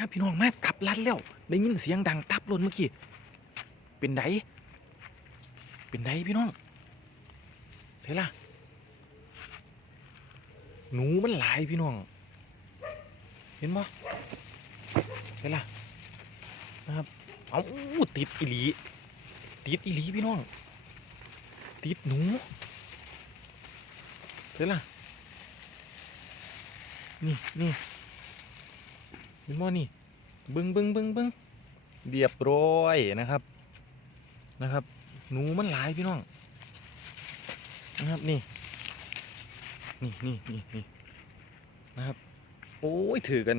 มาพี่น้องมากลับลัดแล้ว ได้ยินเสียงดังตับล่นเมื่อกี้ เป็นไดเป็นไดพี่น้องใช่ล่ะ หนูมันหลายพี่น้อง เห็นปะใช่ล่ะนะครับ เอาติดอีหลี ติดอีหลีพี่น้อง ติดหนูใช่ล่ะ นี่นี่ ห็นบ่นี่บิ้งบิ้งบิ้งบิ้งเรียบร้อยนะครับนะครับ หนูมันหลายพี่น้องนะครับนี่นี่นี่นี่นี่นะครับ โอ้ยถือกัน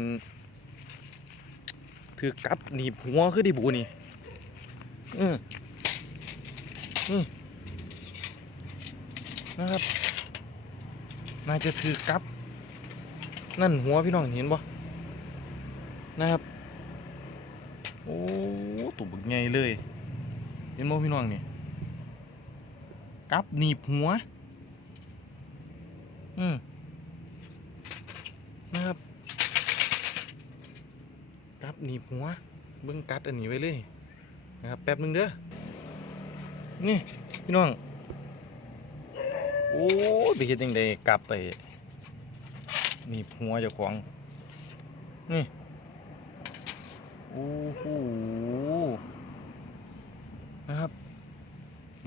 ถือกับหนีบหัวคือดีบูนี่เออนี่นะครับน่าจะถือกับ นั่นหัวพี่น้องเห็นบ่ นะครับ โอ้ตัวบึกใหญ่เลย เห็นบ่พี่น้องนี่กับหนีบหัว อืมนะครับกับหนีบหัว เบิ้งกัดอันนี้ไว้เลยนะครับแป๊บหนึงเด้อ นี่พี่น้อง โอ้ไปเฮ็ดยังไงกลับไปหนีบหัวเจ้าของ นี่ โอ้โหนะครับ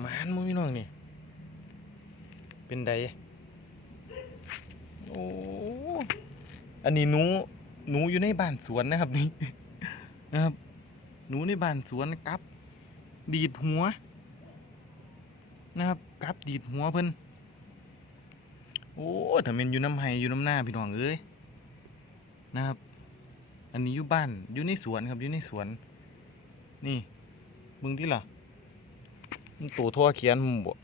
มานมั้พี่น้องนี่ เป็นไดโอ้อันนี้หนูหนูอยู่ในบ้านสวนนะครับนี่นะครับ หนูในบ้านสวนกับ ดีดหัว นะครับกับดีดหัวเพิ่นโอ้ถ้าเป็นอยู่น้ำไห้อยู่น้ำหน้าพี่น้องเอ้ยนะครับ อันนี้อยู่บ้านอยู่ในสวนครับอยู่ในสวน นี่มึงที่ล่ะมันตัวทั่วเขียนหมู่บ่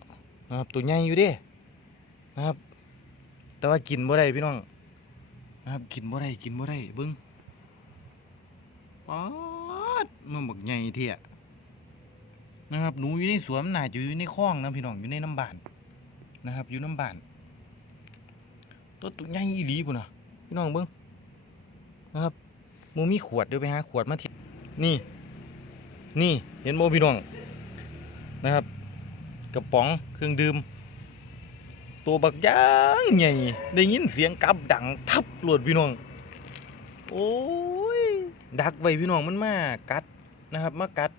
นะครับ ตัวใหญ่อยู่เด้นะครับ แต่ว่ากินบ่ได้พี่น้องนะครับกินบ่ได้กินบ่ได้เบิ้งป๊าดมันบักใหญ่เที่ยนะครับหนูอยู่ในสวนมันน่าจะอยู่ในคลองนะพี่น้องอยู่ในน้ำบานนะครับ อยู่น้ำบานตัวตัวใหญ่อีหลีปุ่นนะพี่น้องเบิ้งนะครับ มูมีขวดเดี๋ยวไปหาขวดมาทีนี่ นี่เห็นโมพี่น้องนะครับกระป๋องเครื่องดื่ม ตัวบักย่างใหญ่ได้ยินเสียงกับดังทับหลวดพี่น้องโอ้ยดักไว้พี่น้องมันมากัดนะครับ มากัด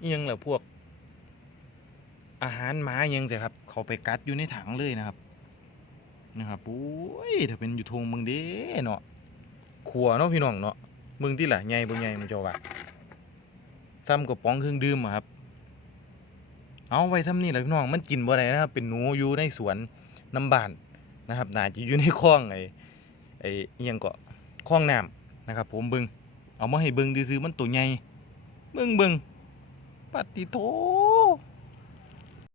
เอียงแหละพวก อาหารหมาเอียงสิครับ เขาไปกัดอยู่ในถังเลยนะครับนะครับโอ้ยถ้าเป็นอยู่ทงมืองเด้เนาะขัวเนาะพี่น้องเนาะ มึงที่ล่ะใหญ่บ่ใหญ่มึงจะวะซ้ำกับป้องเครื่องดื่มอะครับ เอาไว้ซ้ำนี่แหละพี่น้องมันกินบ่ได้นะครับ เป็นหนูอยู่ในสวนน้ำบานนะครับน่าจะอยู่ในคลองไอ้ไอ้อิหยังก็คลองน้ำนะครับ ผมบึง เอามาให้บึงซื้อมันตัวใหญ่บึงบึงปฏิโท